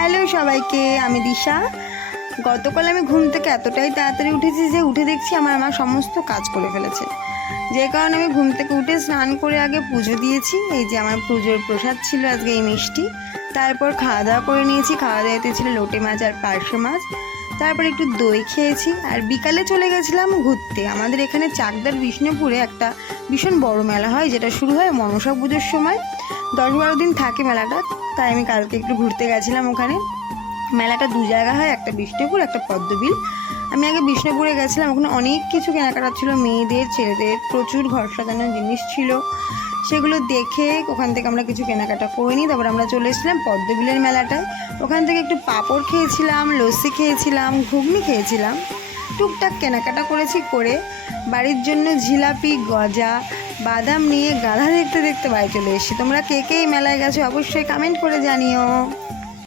Hello সবাইকে, আমি দিশা। গতকাল আমি ঘুম থেকে এতটাই তাড়াতাড়ি উঠেছি যে উঠে দেখছি আমার মা সমস্ত কাজ করে ফেলেছে। যে কারণে আমি ঘুম থেকে উঠে স্নান করে আগে পুজো দিয়েছি। এই যে আমার পুজোর প্রসাদ ছিল আজকে এই মিষ্টি। তারপর খাওয়া দাওয়া করে নিয়েছি। খাওয়া দাওয়াতে ছিল লোটে মাছ আর পার্শে মাছ। তারপর একটু দই খেয়েছি আর বিকালে চলে গেছিলাম ঘুরতে। আমাদের এখানে চাকদার বিষ্ণুপুরে একটা ভীষণ বড় মেলা হয়, যেটা শুরু হয় মনসা পুজোর সময়। 10-12 দিন থাকে মেলাটা। তাই আমি কালকে একটু ঘুরতে গেছিলাম ওখানে। মেলাটা দু জায়গা হয়, একটা বিষ্ণুপুর একটা পদ্মবিল। আমি আগে বিষ্ণুপুরে গেছিলাম, ওখানে অনেক কিছু কেনাকাটা ছিল, মেয়েদের ছেলেদের প্রচুর ঘর সাজানোর জিনিস ছিল। সেগুলো দেখে ওখান থেকে আমরা কিছু কেনাকাটা করে নিই। তারপর আমরা চলে এসেছিলাম পদ্মবিলের মেলাটায়। ওখান থেকে একটু পাঁপড় খেয়েছিলাম, লস্যি খেয়েছিলাম, ঘুগনি খেয়েছিলাম, টুকটাক কেনাকাটা করেছি। করে বাড়ির জন্য জিলাপি, গজা, বাদাম নিয়ে গাধা দেখতে দেখতে বাড়ি চলে এসেছি। তোমরা কে কে এই মেলায় গেছো অবশ্যই কমেন্ট করে জানিও।